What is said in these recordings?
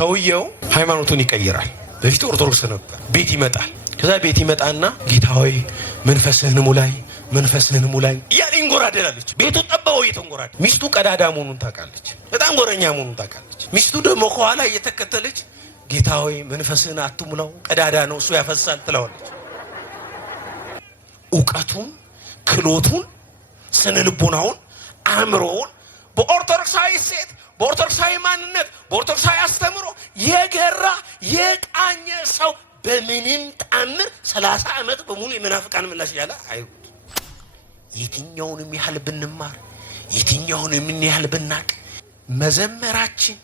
ሰውየው ሃይማኖቱን ይቀይራል። በፊት ኦርቶዶክስ ነበር። ቤት ይመጣል። ከዛ ቤት ይመጣና ጌታ ሆይ መንፈስህን ሙላኝ መንፈስህን ሙላኝ እያለ ይንጎራደላለች። ቤቱ ጠባው እየተንጎራደ ሚስቱ ቀዳዳ መሆኑን ታውቃለች። በጣም ጎረኛ መሆኑን ታውቃለች። ሚስቱ ደግሞ ከኋላ እየተከተለች ጌታ ሆይ መንፈስህን አትሙላው ቀዳዳ ነው እሱ ያፈሳል ትለዋለች። እውቀቱን ክሎቱን ስነልቦናውን አእምሮውን በኦርቶዶክሳዊ ሴት በኦርቶዶክሳዊ ማንነት በኦርቶዶክሳዊ አስተምሮ የገራ የቃኘ ሰው በምንም ተአምር 30 ዓመት በሙሉ የመናፍቃን ምላሽ ያለ አይሁድ የትኛውንም ያህል ብንማር የትኛውንም ያህል ብናቅ መዘመራችን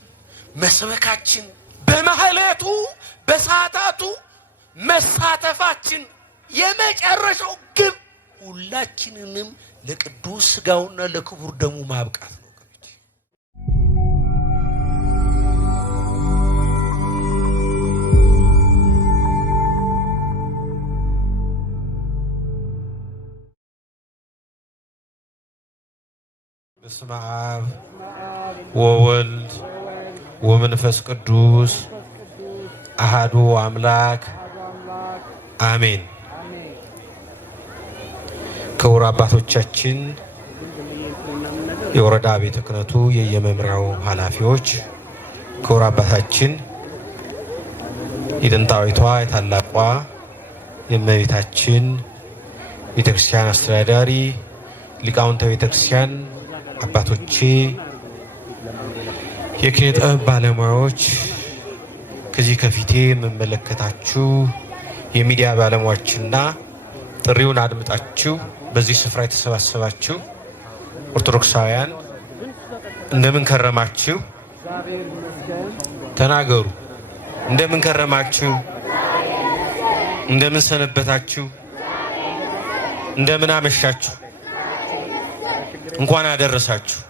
መስበካችን በማህሌቱ በሰዓታቱ መሳተፋችን የመጨረሻው ግብ ሁላችንንም ለቅዱስ ሥጋውና ለክቡር ደሙ ማብቃት ነው። በስመ አብ ወወልድ ወመንፈስ ቅዱስ አሐዱ አምላክ አሜን። ክቡር አባቶቻችን፣ የወረዳ ቤተ ክህነቱ የየመምሪያው ኃላፊዎች፣ ክቡር አባታችን የጥንታዊቷ የታላቋ የእመቤታችን ቤተክርስቲያን አስተዳዳሪ ሊቃውንተ ቤተክርስቲያን አባቶቼ፣ የኪነ ጥበብ ባለሙያዎች፣ ከዚህ ከፊቴ የምመለከታችሁ የሚዲያ ባለሙያዎችና ጥሪውን አድምጣችሁ በዚህ ስፍራ የተሰባሰባችሁ ኦርቶዶክሳውያን እንደምን ከረማችሁ? ተናገሩ። እንደምን ከረማችሁ? እንደምን ሰነበታችሁ? እንደምን አመሻችሁ? እንኳን አደረሳችሁ።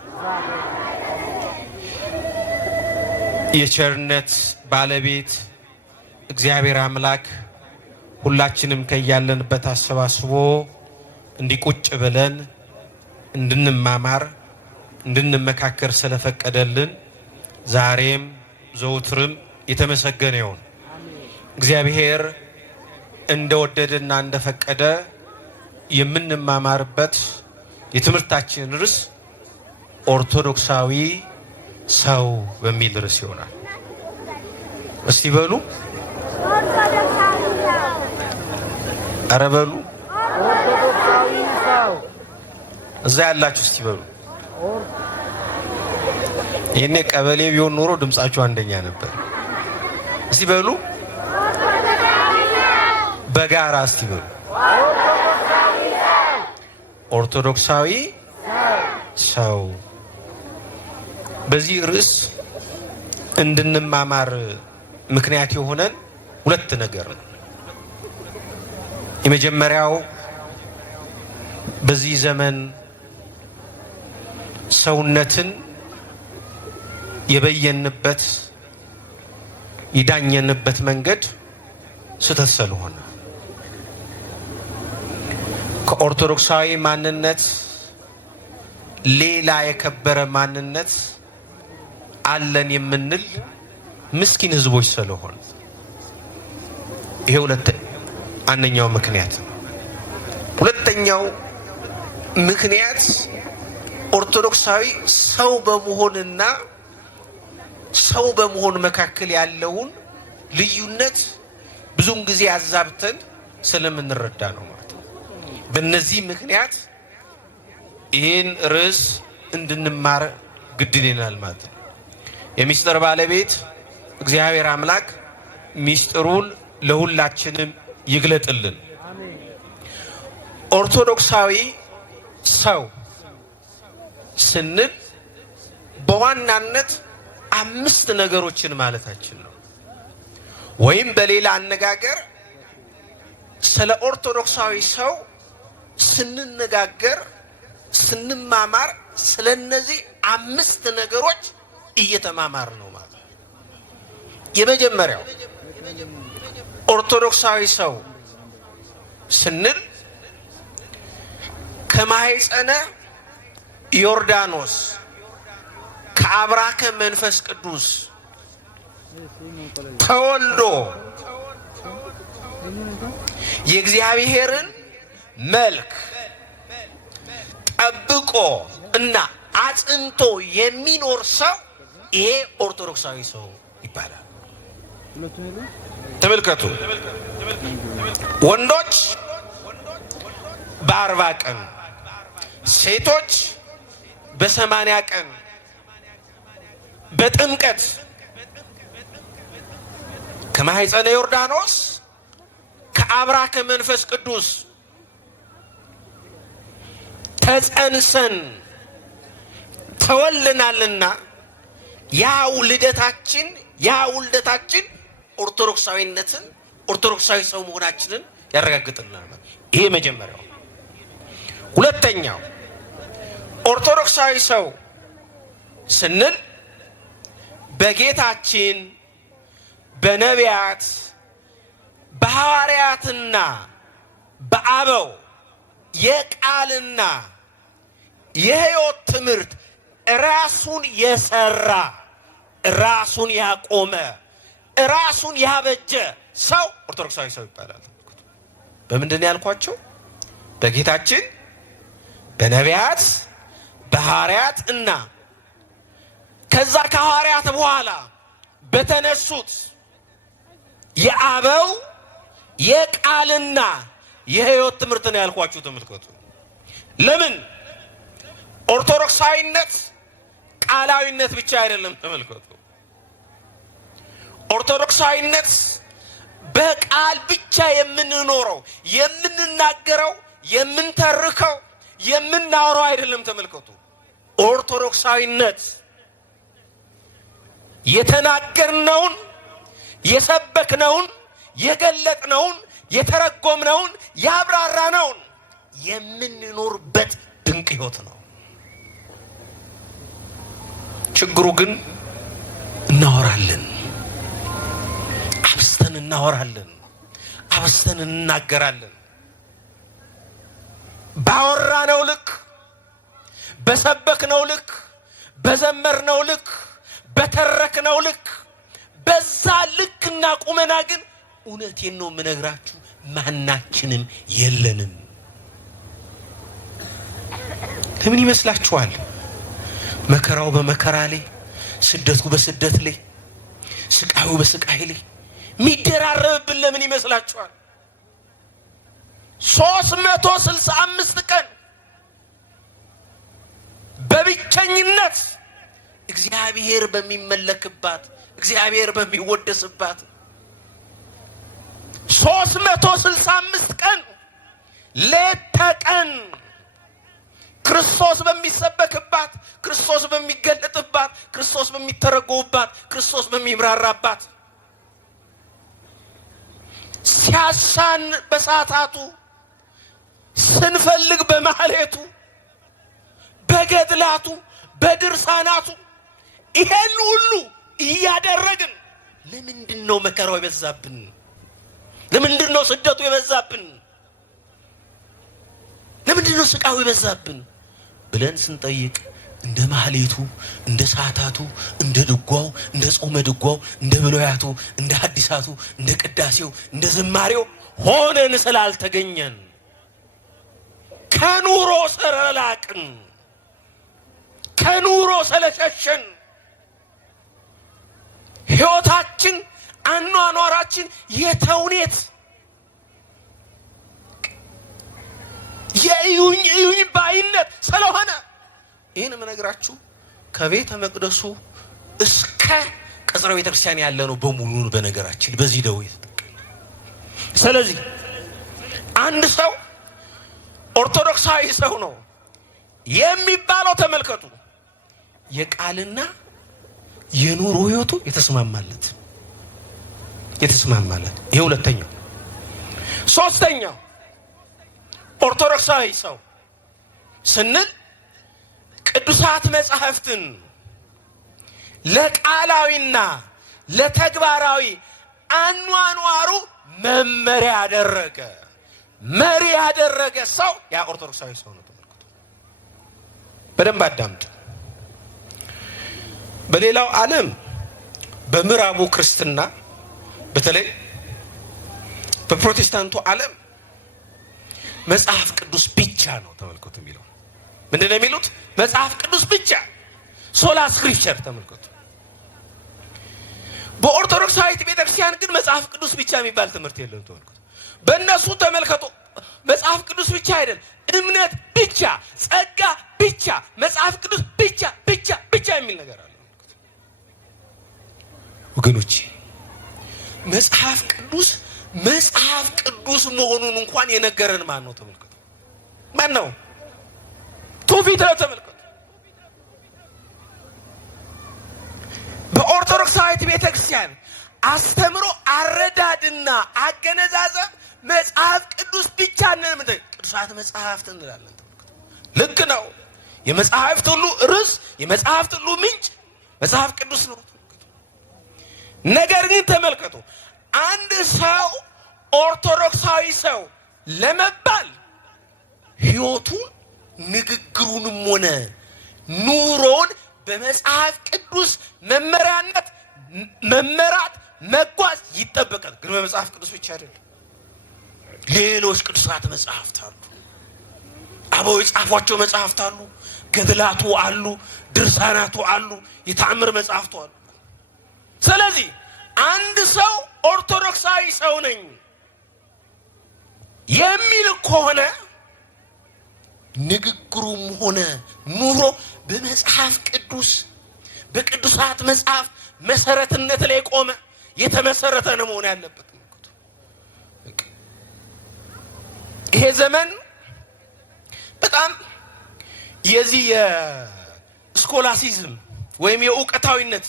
የቸርነት ባለቤት እግዚአብሔር አምላክ ሁላችንም ከያለንበት አሰባስቦ እንዲቁጭ ብለን እንድንማማር እንድንመካከር ስለፈቀደልን ዛሬም ዘውትርም የተመሰገነ ይሁን። እግዚአብሔር እንደወደደና እንደፈቀደ የምንማማርበት የትምህርታችን ርዕስ ኦርቶዶክሳዊ ሰው በሚል ርዕስ ይሆናል። እስቲ በሉ ኧረ በሉ እዛ ያላችሁ እስቲ በሉ። ይሄኔ ቀበሌ ቢሆን ኖሮ ድምጻችሁ አንደኛ ነበር። እስቲ በሉ በጋራ እስቲ በሉ ኦርቶዶክሳዊ ሰው። በዚህ ርዕስ እንድንማማር ምክንያት የሆነን ሁለት ነገር ነው። የመጀመሪያው በዚህ ዘመን ሰውነትን የበየንበት ይዳኘንበት መንገድ ስህተት ስለሆነ ከኦርቶዶክሳዊ ማንነት ሌላ የከበረ ማንነት አለን የምንል ምስኪን ህዝቦች ስለሆነ ይሄ አንደኛው ምክንያት። ሁለተኛው ምክንያት ኦርቶዶክሳዊ ሰው በመሆንና ሰው በመሆን መካከል ያለውን ልዩነት ብዙም ጊዜ አዛብተን ስለምንረዳ ነው ማለት ነው። በእነዚህ ምክንያት ይህን ርዕስ እንድንማር ግድ ይለናል ማለት ነው። የሚስጥር ባለቤት እግዚአብሔር አምላክ ሚስጥሩን ለሁላችንም ይግለጥልን። ኦርቶዶክሳዊ ሰው ስንል በዋናነት 5 ነገሮችን ማለታችን ነው። ወይም በሌላ አነጋገር ስለ ኦርቶዶክሳዊ ሰው ስንነጋገር ስንማማር ስለነዚህ 5 ነገሮች እየተማማር ነው ማለት ነው። የመጀመሪያው ኦርቶዶክሳዊ ሰው ስንል ከማኅፀነ ዮርዳኖስ ከአብራከ መንፈስ ቅዱስ ተወልዶ የእግዚአብሔርን መልክ ጠብቆ እና አጽንቶ የሚኖር ሰው ይሄ ኦርቶዶክሳዊ ሰው ይባላል። ተመልከቱ፣ ወንዶች በ40 ቀን፣ ሴቶች በ80 ቀን በጥምቀት ከማኅፀነ ዮርዳኖስ ከአብራከ መንፈስ ቅዱስ ተጸንሰን ተወልናልና ያ ውልደታችን ኦርቶዶክሳዊነትን ኦርቶዶክሳዊ ሰው መሆናችንን ያረጋግጥልናል። ይሄ መጀመሪያው። ሁለተኛው ኦርቶዶክሳዊ ሰው ስንል በጌታችን በነቢያት በሐዋርያትና በአበው የቃልና የሕይወት ትምህርት ራሱን የሰራ ራሱን ያቆመ ራሱን ያበጀ ሰው ኦርቶዶክሳዊ ሰው ይባላል። በምንድን ነው ያልኳቸው? በጌታችን በነቢያት በሐዋርያት እና ከዛ ከሐዋርያት በኋላ በተነሱት የአበው የቃልና የሕይወት ትምህርት ነው ያልኳችሁ። ተመልከቱ። ለምን ኦርቶዶክሳዊነት ቃላዊነት ብቻ አይደለም። ተመልከቱ፣ ኦርቶዶክሳዊነት በቃል ብቻ የምንኖረው የምንናገረው የምንተርከው የምናወራው አይደለም። ተመልከቱ፣ ኦርቶዶክሳዊነት የተናገርነውን የሰበክነውን የገለጥነውን የተረጎምነውን ያብራራነውን የምንኖርበት ድንቅ ሕይወት ነው። ችግሩ ግን እናወራለን፣ አብስተን እናወራለን፣ አብስተን እንናገራለን። ባወራነው ልክ፣ በሰበክነው ልክ፣ በዘመርነው ልክ፣ በተረክነው ልክ በዛ ልክና ቁመና ግን እውነቴን ነው የምነግራችሁ ማናችንም የለንም። ለምን ይመስላችኋል? መከራው በመከራ ላይ፣ ስደቱ በስደት ላይ፣ ስቃዩ በስቃይ ላይ የሚደራረብብን ለምን ይመስላችኋል? 365 ቀን በብቸኝነት እግዚአብሔር በሚመለክባት እግዚአብሔር በሚወደስባት 365 ቀን ሌት ተቀን ክርስቶስ በሚሰበክባት ክርስቶስ በሚገለጥባት ክርስቶስ በሚተረጎምባት ክርስቶስ በሚብራራባት ሲያሳን በሰዓታቱ ስንፈልግ በማህሌቱ በገድላቱ በድርሳናቱ ይሄን ሁሉ እያደረግን ለምንድን ነው መከራው የበዛብን? ለምንድን ነው ስደቱ የበዛብን? ለምንድን ነው ስቃዩ የበዛብን ብለን ስንጠይቅ እንደ ማህሌቱ እንደ ሰዓታቱ እንደ ድጓው እንደ ጾመ ድጓው እንደ ብሉያቱ እንደ ሐዲሳቱ እንደ ቅዳሴው እንደ ዝማሬው ሆነን ስላልተገኘን ከኑሮ ስለራቅን ከኑሮ ስለሸሸን ሕይወታችን አኗኗራችን የተውኔት የእዩኝ እዩኝ ባይነት ስለሆነ ይህን የምነግራችሁ ከቤተ መቅደሱ እስከ ቅጽረ ቤተክርስቲያን ያለ ነው በሙሉ በነገራችን በዚህ ደዌ ተጠቅል። ስለዚህ አንድ ሰው ኦርቶዶክሳዊ ሰው ነው የሚባለው ተመልከቱ፣ የቃልና የኑሮ ሕይወቱ የተስማማለት። ይሄ ሁለተኛው። ሶስተኛው ኦርቶዶክሳዊ ሰው ስንል ቅዱሳት መጻሕፍትን ለቃላዊና ለተግባራዊ አኗኗሩ መመሪያ ያደረገ ሰው ያ ኦርቶዶክሳዊ ሰው ነው። ተመልከቱ፣ በደንብ አዳምጡ። በሌላው ዓለም በምዕራቡ ክርስትና በተለይ በፕሮቴስታንቱ ዓለም መጽሐፍ ቅዱስ ብቻ ነው ተመልከቱ የሚለው። ምንድነው የሚሉት? መጽሐፍ ቅዱስ ብቻ፣ ሶላ ስክሪፕቸር ተመልከቱ። በኦርቶዶክሳዊት ቤተክርስቲያን ግን መጽሐፍ ቅዱስ ብቻ የሚባል ትምህርት የለም ተመልከቱ። በእነሱ ተመልከቱ መጽሐፍ ቅዱስ ብቻ አይደል፣ እምነት ብቻ፣ ጸጋ ብቻ፣ መጽሐፍ ቅዱስ ብቻ ብቻ ብቻ የሚል ነገር አለ ወገኖቼ። መጽሐፍ ቅዱስ መሆኑን እንኳን የነገረን ማን ነው ተመልከቱ? ማን ነው? ትውፊት ነው ተመልከቱ። በኦርቶዶክሳዊት ቤተክርስቲያን አስተምሮ አረዳድና አገነዛዘብ መጽሐፍ ቅዱስ ብቻ ነን። ቅዱሳት መጽሐፍት እንላለን። ልክ ነው። የመጽሐፍት ሁሉ ርዕስ፣ የመጽሐፍት ሁሉ ምንጭ መጽሐፍ ቅዱስ ነው። ነገር ግን ተመልከቱ፣ አንድ ሰው ኦርቶዶክሳዊ ሰው ለመባል ሕይወቱን ንግግሩንም ሆነ ኑሮን በመጽሐፍ ቅዱስ መመሪያነት መመራት መጓዝ ይጠበቃል። ግን በመጽሐፍ ቅዱስ ብቻ አይደለም። ሌሎች ቅዱሳት መጽሐፍት አሉ። አበው የጻፏቸው መጽሐፍት አሉ። ገድላቱ አሉ። ድርሳናቱ አሉ። የተአምር መጽሐፍቱ አሉ። ስለዚህ አንድ ሰው ኦርቶዶክሳዊ ሰው ነኝ የሚል ከሆነ ንግግሩም ሆነ ኑሮ በመጽሐፍ ቅዱስ በቅዱሳት መጽሐፍ መሰረትነት ላይ ቆመ የተመሰረተ ነው መሆን ያለበት። ይሄ ዘመን በጣም የዚህ የስኮላሲዝም ወይም የእውቀታዊነት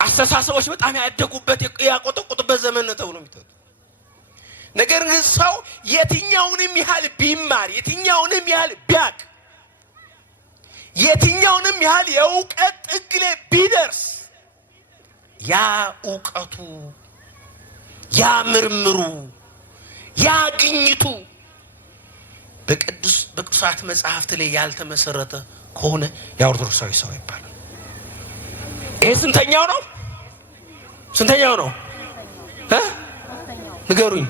አስተሳሰቦች በጣም ያደጉበት ያቆጠቁጡበት ዘመን ነው ተብሎ የሚታወቅ። ነገር ግን ሰው የትኛውንም ያህል ቢማር፣ የትኛውንም ያህል ቢያቅ፣ የትኛውንም ያህል የእውቀት ጥግ ላይ ቢደርስ ያ እውቀቱ፣ ያ ምርምሩ፣ ያ ግኝቱ በቅዱሳት መጽሐፍት ላይ ያልተመሰረተ ከሆነ የኦርቶዶክሳዊ ሰው ይባላል። ይሄ ስንተኛው ነው? ስንተኛው ነው? ንገሩኝ።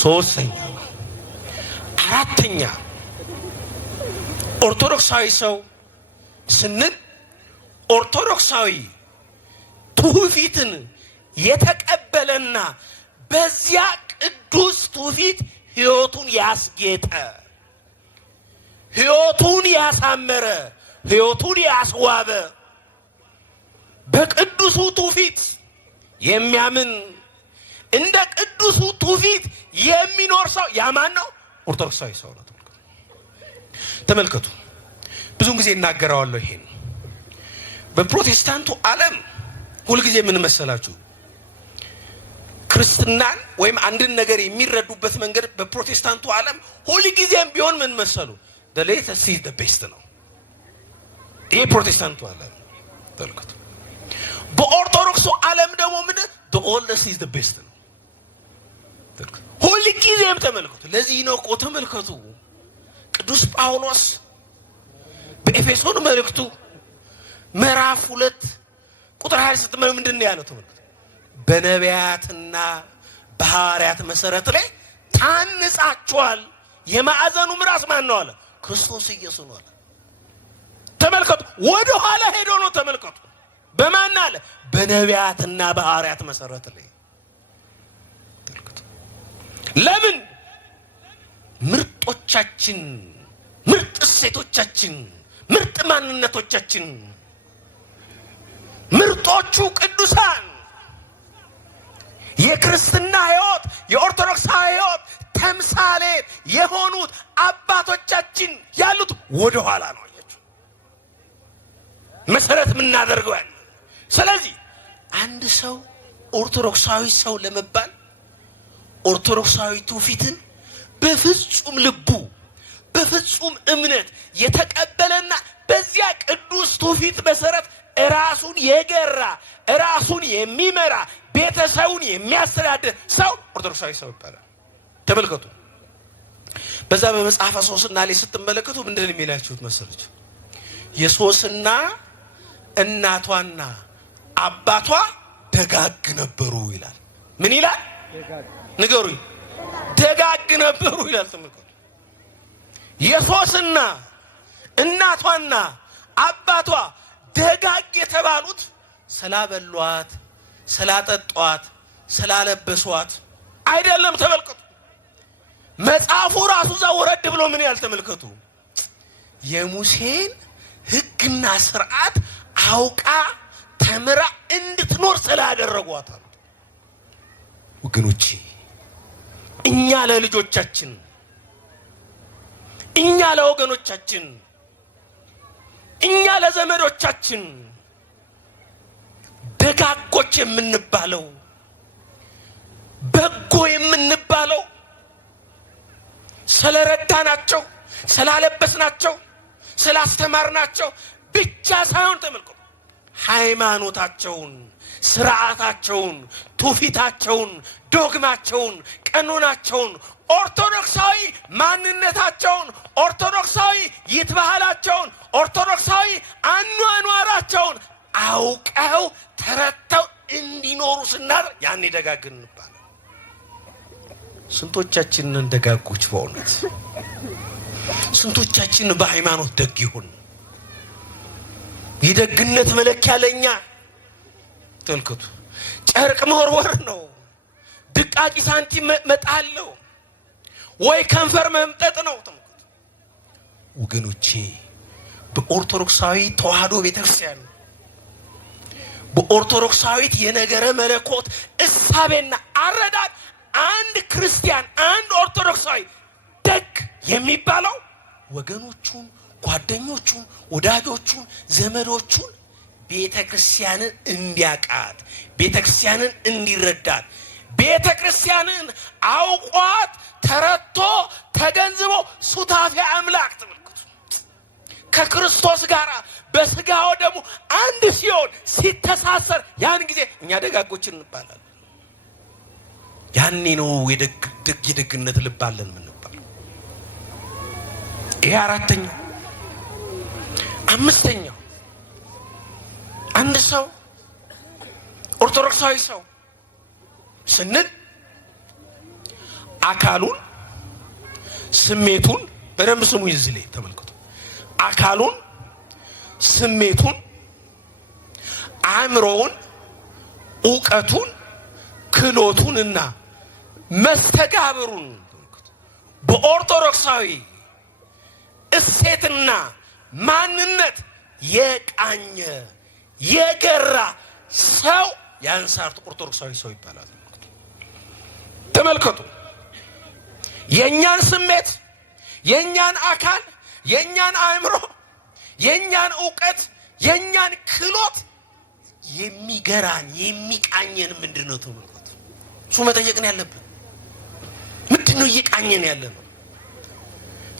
ሶስተኛው። አራተኛ ኦርቶዶክሳዊ ሰው ስንል ኦርቶዶክሳዊ ትውፊትን የተቀበለና በዚያ ቅዱስ ትውፊት ሕይወቱን ያስጌጠ፣ ሕይወቱን ያሳመረ፣ ሕይወቱን ያስዋበ፣ በቅዱሱ ትውፊት የሚያምን እንደ ቅዱሱ ትውፊት የሚኖር ሰው ያማን ነው? ኦርቶዶክሳዊ ሰው ነው። ተመልከቱ፣ ብዙውን ጊዜ እናገራዋለሁ ይሄን። በፕሮቴስታንቱ ዓለም ሁልጊዜ ምን መሰላችሁ? ክርስትናን ወይም አንድን ነገር የሚረዱበት መንገድ በፕሮቴስታንቱ ዓለም ሁልጊዜም ቢሆን ምን መሰሉ? the latest is the best ነው። ይሄ ፕሮቴስታንቱ ዓለም ተመልከቱ። በኦርቶዶክሱ ዓለም ደግሞ ምን the oldest is the best ነው። ሁልጊዜም ተመልከቱ። ለዚህ ነው እኮ ተመልከቱ ቅዱስ ጳውሎስ በኤፌሶን መልእክቱ ምዕራፍ 2 ቁጥር 26 ምንድን ነው ያለው? ተመልከቱ በነቢያትና በሐዋርያት መሰረት ላይ ታንጻችኋል። የማዕዘኑ ራስ ማን ነው አለ? ክርስቶስ ኢየሱስ ነው አለ። ተመልከቱ ወደ ኋላ ሄዶ ነው ተመልከቱ። በማን አለ? በነቢያትና በሐዋርያት መሰረት ላይ። ለምን? ምርጦቻችን፣ ምርጥ እሴቶቻችን፣ ምርጥ ማንነቶቻችን፣ ምርጦቹ ቅዱሳን የክርስትና ሕይወት የኦርቶዶክሳዊ ሕይወት ተምሳሌ የሆኑት አባቶቻችን ያሉት ወደ ኋላ ነው። አያችሁ መሰረት የምናደርገው ያለ። ስለዚህ አንድ ሰው ኦርቶዶክሳዊ ሰው ለመባል ኦርቶዶክሳዊ ትውፊትን በፍጹም ልቡ በፍጹም እምነት የተቀበለና በዚያ ቅዱስ ትውፊት መሰረት ራሱን የገራ ራሱን የሚመራ ቤተሰቡን የሚያስተዳድር ሰው ኦርቶዶክሳዊ ሰው ይባላል። ተመልከቱ በዛ በመጽሐፈ ሶስና ላይ ስትመለከቱ ምንድን ነው የሚላችሁት መሰለች? የሶስና እናቷና አባቷ ደጋግ ነበሩ ይላል። ምን ይላል? ንገሩኝ። ደጋግ ነበሩ ይላል። ተመልከቱ። የሶስና እናቷና አባቷ ደጋግ የተባሉት ስላበሏት፣ ስላጠጧት፣ ስላለበሷት አይደለም። ተመልከቱ። መጽሐፉ ራሱ እዛ ወረድ ብሎ ምን ያህል ተመልከቱ። የሙሴን ሕግና ስርዓት አውቃ ተምራ እንድትኖር ስላደረጓት አሉ። ወገኖቼ እኛ ለልጆቻችን፣ እኛ ለወገኖቻችን፣ እኛ ለዘመዶቻችን ደጋጎች የምንባለው በጎ የምንባለው ስለረዳናቸው፣ ስላለበስናቸው፣ ስላስተማርናቸው ብቻ ሳይሆን ተመልከቱ ሃይማኖታቸውን፣ ስርዓታቸውን፣ ትውፊታቸውን፣ ዶግማቸውን፣ ቀኖናቸውን፣ ኦርቶዶክሳዊ ማንነታቸውን፣ ኦርቶዶክሳዊ ይትባህላቸውን፣ ኦርቶዶክሳዊ አኗኗራቸውን አውቀው ተረተው እንዲኖሩ ስናደርግ ያኔ ደጋግ እንባላለን። ስንቶቻችንን ደጋጎች? በእውነት ስንቶቻችንን በሃይማኖት ደግ ይሁን? የደግነት መለኪያ ለኛ ተልከቱ ጨርቅ መወርወር ነው፣ ድቃቂ ሳንቲም መጣል ነው፣ ወይ ከንፈር መምጠጥ ነው። ተመልከቱ ወገኖቼ፣ በኦርቶዶክሳዊ ተዋህዶ ቤተክርስቲያን በኦርቶዶክሳዊት የነገረ መለኮት እሳቤና አረዳድ አንድ ክርስቲያን፣ አንድ ኦርቶዶክሳዊ ደግ የሚባለው ወገኖቹን፣ ጓደኞቹን፣ ወዳጆቹን፣ ዘመዶቹን ቤተክርስቲያንን እንዲያቃት፣ ቤተክርስቲያንን እንዲረዳት፣ ቤተክርስቲያንን አውቋት ተረቶ ተገንዝቦ ሱታፌ አምላክ ተመልከቱ ከክርስቶስ ጋር በስጋው ደግሞ አንድ ሲሆን ሲተሳሰር ያን ጊዜ እኛ ደጋጎችን እንባላለን። ያኔ ነው የደግነት ልብ አለን የምንባለው። ይሄ አራተኛው። አምስተኛው አንድ ሰው ኦርቶዶክሳዊ ሰው ስንል አካሉን፣ ስሜቱን በደንብ ስሙ ይዝሌ ተመልከቱ። አካሉን፣ ስሜቱን፣ አእምሮውን፣ ዕውቀቱን፣ ክህሎቱንና መስተጋብሩን በኦርቶዶክሳዊ እሴትና ማንነት የቃኘ የገራ ሰው ያንሳር ኦርቶዶክሳዊ ሰው ይባላል። ተመልከቱ። የኛን ስሜት፣ የኛን አካል፣ የኛን አእምሮ፣ የኛን ዕውቀት፣ የኛን ክህሎት የሚገራን የሚቃኘን ምንድነው? ተመልከቱ። እሱ መጠየቅን ያለብን ምንድነው? እየቃኘን ያለ ነው።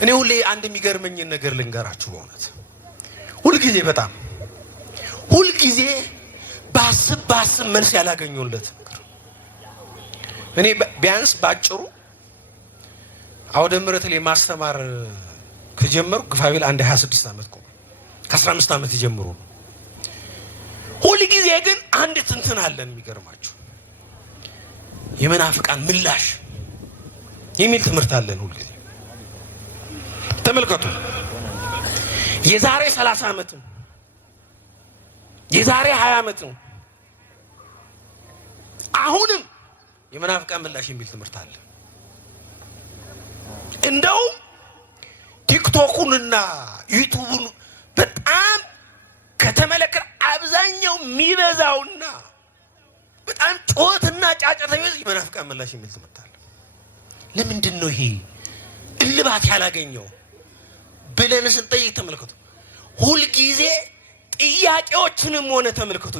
እኔ ሁሌ አንድ የሚገርመኝን ነገር ልንገራችሁ። በእውነት ሁልጊዜ በጣም ሁልጊዜ ባስብ መልስ ያላገኘሁለት ነገር እኔ ቢያንስ ባጭሩ አውደ ምሕረት ላይ ማስተማር ከጀመርኩ ግፋቢል አንድ 26 ዓመት ቆም ከ15 ዓመት ጀምሮ ነው። ሁልጊዜ ግን አንድ እንትን አለን የሚገርማችሁ የመናፍቃን ምላሽ የሚል ትምህርት አለን ሁልጊዜ። ተመልከቱ። የዛሬ 30 ዓመት ነው፣ የዛሬ 20 ዓመት ነው፣ አሁንም የመናፍቃን ምላሽ የሚል ትምህርት አለ። እንደውም ቲክቶኩንና ዩቲዩብን በጣም ከተመለከተ አብዛኛው የሚበዛውና በጣም ጮትና ጫጫታ የመናፍቃን ምላሽ የሚል ትምህርት አለ። ለምንድን ነው ይሄ እልባት ያላገኘው ብለን ስንጠይቅ ተመልከቱ። ሁልጊዜ ጥያቄዎችንም ሆነ ተመልከቱ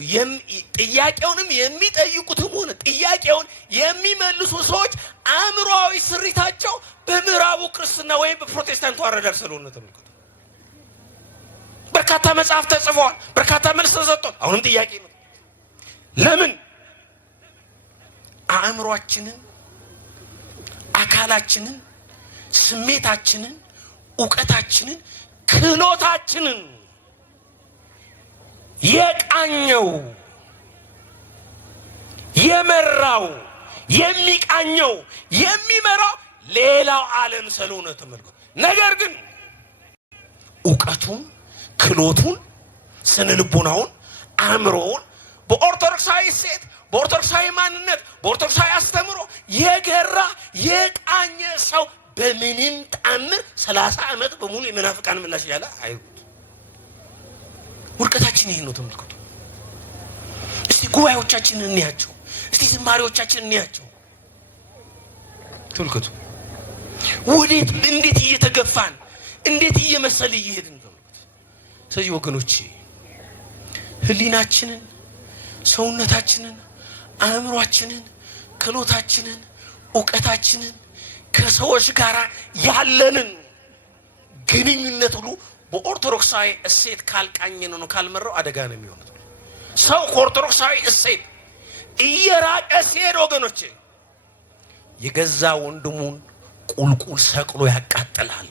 ጥያቄውንም የሚጠይቁትም ሆነ ጥያቄውን የሚመልሱ ሰዎች አእምሮአዊ ስሪታቸው በምዕራቡ ክርስትና ወይም በፕሮቴስታንቱ አረዳድ ስለሆነ ተመልከቱ። በርካታ መጽሐፍ ተጽፈዋል፣ በርካታ መልስ ተሰጥቷል። አሁንም ጥያቄ ነው። ለምን አእምሮአችንን፣ አካላችንን፣ ስሜታችንን፣ ዕውቀታችንን፣ ክህሎታችንን የቃኘው የመራው የሚቃኘው የሚመራው ሌላው ዓለም ስለሆነ ተመልከቱ። ነገር ግን ዕውቀቱን፣ ክህሎቱን፣ ስነልቦናውን፣ አእምሮውን በኦርቶዶክሳዊ ሴት፣ በኦርቶዶክሳዊ ማንነት፣ በኦርቶዶክሳዊ አስተምሮ የገራ የቃኘ ሰው በምንም ተአምር 30 ዓመት በሙሉ የመናፍቃን ምላሽ ያለ አይሁት። ውድቀታችን ይሄ ነው ተመልከቱ። እስቲ ጉባኤዎቻችንን እንያቸው፣ እስቲ ዝማሬዎቻችንን እንያቸው ተመልከቱ። ወዴት እንዴት እየተገፋን እንዴት እየመሰለ እየሄድን ተመልከቱ። ስለዚህ ወገኖቼ ህሊናችንን፣ ሰውነታችንን፣ አእምሯችንን፣ ክህሎታችንን፣ ዕውቀታችንን ከሰዎች ጋር ያለንን ግንኙነት ሁሉ በኦርቶዶክሳዊ እሴት ካልቃኘን ነው ካልመራው አደጋ ነው የሚሆነው። ሰው ከኦርቶዶክሳዊ እሴት እየራቀ ሲሄድ ወገኖቼ የገዛ ወንድሙን ቁልቁል ሰቅሎ ያቃጥላል።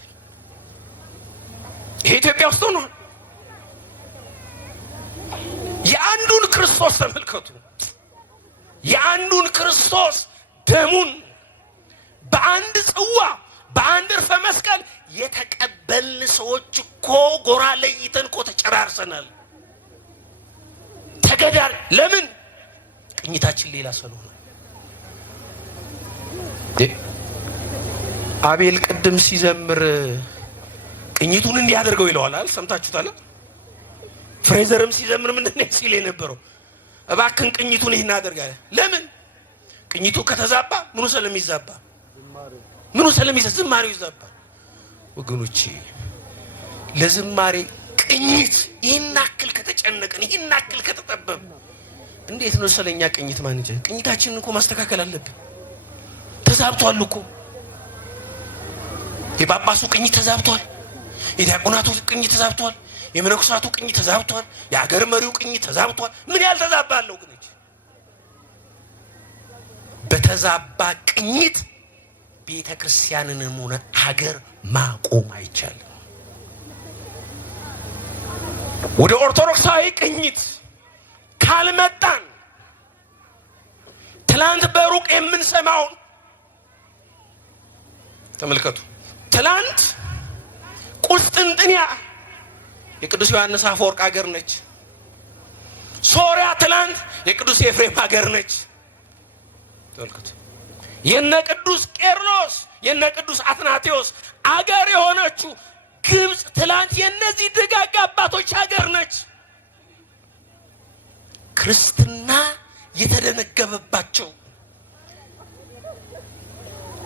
ይሄ ኢትዮጵያ ውስጥ ነው። የአንዱን ክርስቶስ ተመልከቱ። የአንዱን ክርስቶስ ደሙን በአንድ ጽዋ በአንድ እርፈ መስቀል የተቀበልን ሰዎች እኮ ጎራ ለይተን እኮ ተጨራርሰናል፣ ተገዳል። ለምን? ቅኝታችን ሌላ ስለሆነ። አቤል ቅድም ሲዘምር ቅኝቱን እንዲያደርገው ይለዋል አይደል? ሰምታችሁታል? ፍሬዘርም ሲዘምር ምንድነው ሲል የነበረው? እባክን ቅኝቱን ይሄን አደርጋለ። ለምን? ቅኝቱ ከተዛባ ምኑ ስለሚዛባ ዝማሬው ይዛባል። ወገኖቼ ለዝማሬ ቅኝት ይሄን አክል ከተጨነቀን ይሄን አክል ከተጠበብ እንዴት ነው ስለኛ ቅኝት ማንጀ? ቅኝታችንን እኮ ማስተካከል አለብን። ተዛብቷል እኮ። የጳጳሱ ቅኝት ተዛብቷል፣ የዲያቆናቱ ቅኝት ተዛብቷል፣ የመነኮሳቱ ቅኝት ተዛብቷል፣ የአገር መሪው ቅኝት ተዛብቷል። ምን ያልተዛባለው ግን? በተዛባ ቅኝት ቤተ ክርስቲያንንም ሆነ አገር ማቆም አይቻልም። ወደ ኦርቶዶክሳዊ ቅኝት ካልመጣን ትላንት በሩቅ የምንሰማውን ተመልከቱ። ትላንት ቁስጥንጥንያ የቅዱስ ዮሐንስ አፈወርቅ ሀገር ነች። ሶሪያ ትላንት የቅዱስ ኤፍሬም ሀገር ነች። ተመልከቱ። የነ ቅዱስ ቄርሎስ የነ ቅዱስ አትናቴዎስ አገር የሆነችው ግብጽ ትላንት የነዚህ ደጋግ አባቶች ሀገር ነች። ክርስትና የተደነገበባቸው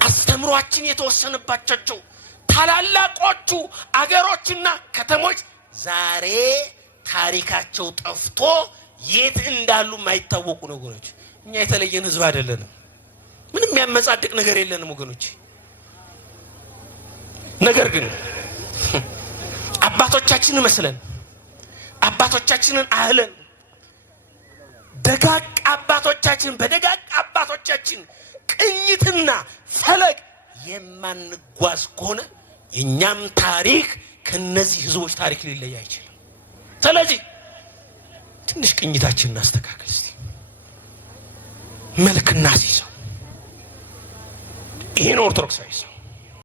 አስተምሯችን የተወሰነባቸው ታላላቆቹ አገሮችና ከተሞች ዛሬ ታሪካቸው ጠፍቶ የት እንዳሉ የማይታወቁ ነገሮች። እኛ የተለየን ህዝብ አይደለንም። ምንም የሚያመጻድቅ ነገር የለንም ወገኖች። ነገር ግን አባቶቻችንን መስለን አባቶቻችንን አህለን ደጋግ አባቶቻችን በደጋግ አባቶቻችን ቅኝትና ፈለግ የማንጓዝ ከሆነ የኛም ታሪክ ከነዚህ ህዝቦች ታሪክ ሊለይ አይችልም። ስለዚህ ትንሽ ቅኝታችንን እናስተካክል እስቲ፣ መልክና ሲሰው ይሄን ኦርቶዶክሳዊ ሰው